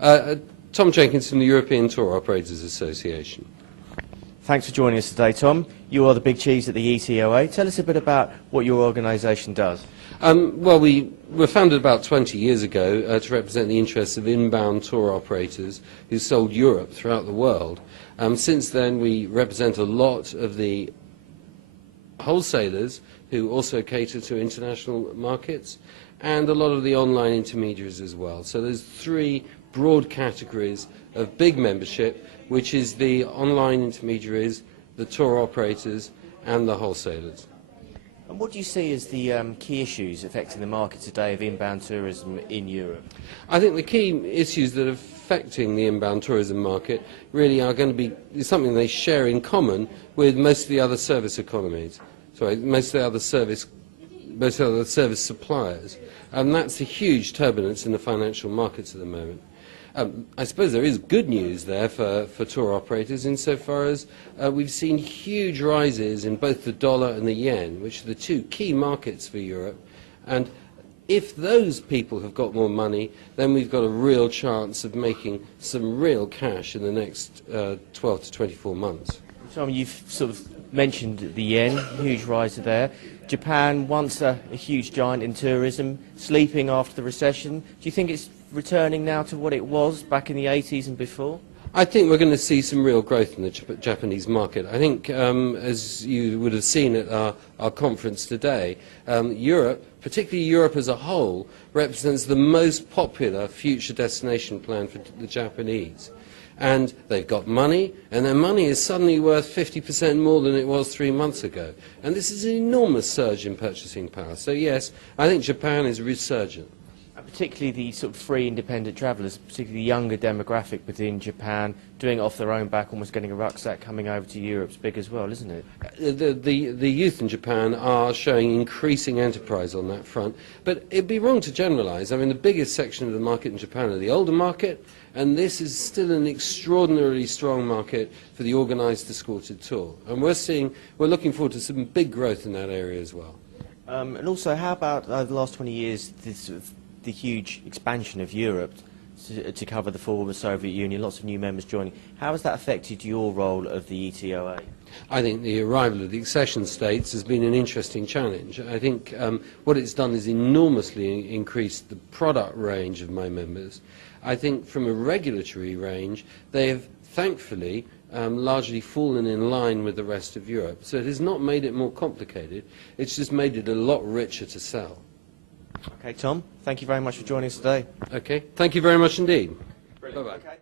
Tom Jenkins from the European Tour Operators Association. Thanks for joining us today, Tom. You are the big cheese at the ETOA. Tell us a bit about what your organisation does. Well, we were founded about 20 years ago to represent the interests of inbound tour operators who sold Europe throughout the world. Since then, we represent a lot of the wholesalers who also cater to international markets and a lot of the online intermediaries as well. So there's three broad categories of big membership, which is the online intermediaries, the tour operators and the wholesalers. And what do you see as the key issues affecting the market today of inbound tourism in Europe? I think the key issues that are affecting the inbound tourism market really are going to be something they share in common with most of the other service economies. Most of the other service suppliers. And that's a huge turbulence in the financial markets at the moment. I suppose there is good news there for tour operators insofar as we've seen huge rises in both the dollar and the yen, which are the two key markets for Europe. And if those people have got more money, then we've got a real chance of making some real cash in the next 12 to 24 months. Tom, you've sort of mentioned the yen, huge rise there. Japan, once a huge giant in tourism, sleeping after the recession. Do you think it's returning now to what it was back in the 80s and before? I think we're going to see some real growth in the Japanese market. I think, as you would have seen at our conference today, Europe, particularly Europe as a whole, represents the most popular future destination plan for the Japanese. And they've got money, and their money is suddenly worth 50% more than it was 3 months ago. And this is an enormous surge in purchasing power. So yes, I think Japan is resurgent. And particularly the sort of free independent travellers, particularly the younger demographic within Japan, doing it off their own back, almost getting a rucksack coming over to Europe's big as well, isn't it? The youth in Japan are showing increasing enterprise on that front. But it'd be wrong to generalise. I mean, the biggest section of the market in Japan are the older market, and this is still an extraordinarily strong market for the organised escorted tour. And we're looking forward to some big growth in that area as well. And also, how about the last 20 years, the huge expansion of Europe to cover the former Soviet Union, lots of new members joining. How has that affected your role of the ETOA? I think the arrival of the accession states has been an interesting challenge. I think what it's done is enormously increased the product range of my members. I think from a regulatory range, they have thankfully largely fallen in line with the rest of Europe. So it has not made it more complicated, it's just made it a lot richer to sell. Okay, Tom, thank you very much for joining us today. Okay, thank you very much indeed. Brilliant. Bye-bye. Okay.